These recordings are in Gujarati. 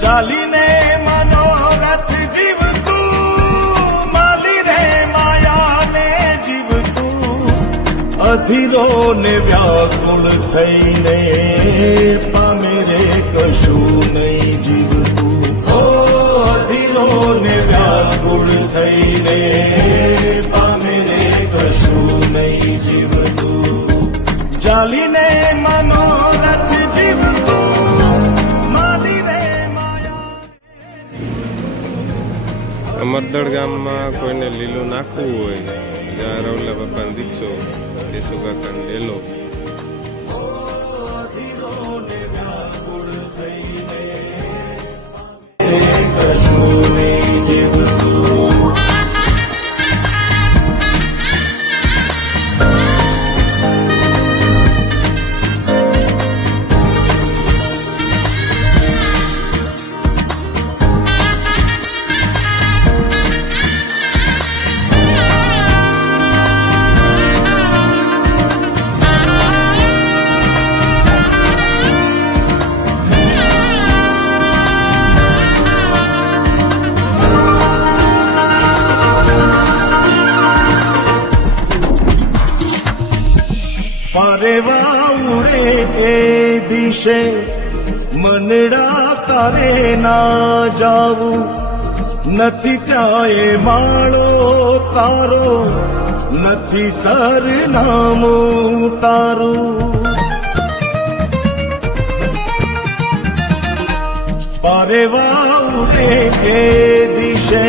ચાલીને મનોરથ જીવતું, માલી રે માયાને જીવતું, અધીરો ને વ્યાકુળ થઈને પામે રે કશું નહીં જીવતું. ઓ અધીરો ને વ્યાકુળ થઈને પામે રે કશું નહીં જીવતું. ચાલીને મનોરથ જીવતું, અમરદળ ગામમાં કોઈને લીલું નાખવું હોય જ્યાં રવલા બાપાનો દીક્ષો કેશુ કાકાનો ડેલો પરેવા ઉડે એ દિશે મનડા તારે ના જાવું, નથી ત્યાં એ માળો તારો, નથી સરનામું તારું. પરેવા ઉડે એ દિશે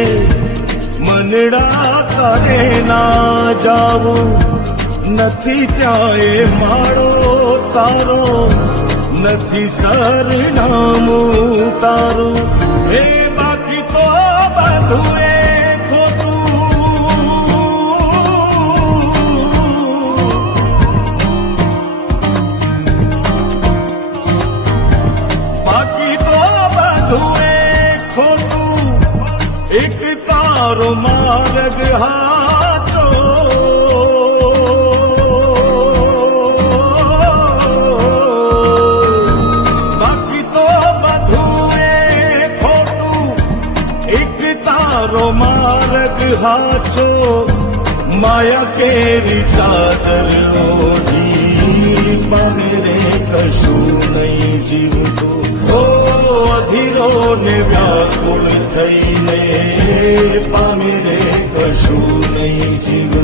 મનડા તારે ના જાવું, નથી ત્યાં એ માળો તારો, નથી સરનામું તારું. હે બાકી તો બધું એ ખોટું, બાકી તો બધું એ ખોટું, એક તારો માર્ગ હાચો. માર્ગ હાચો, માયા કેરી ચાદર ઓઢી પામે રે કશું નહીં જીવતું. ઓ અધીરો ને વ્યાકુળ થઈને પામે રે કશું નહીં જીવતું.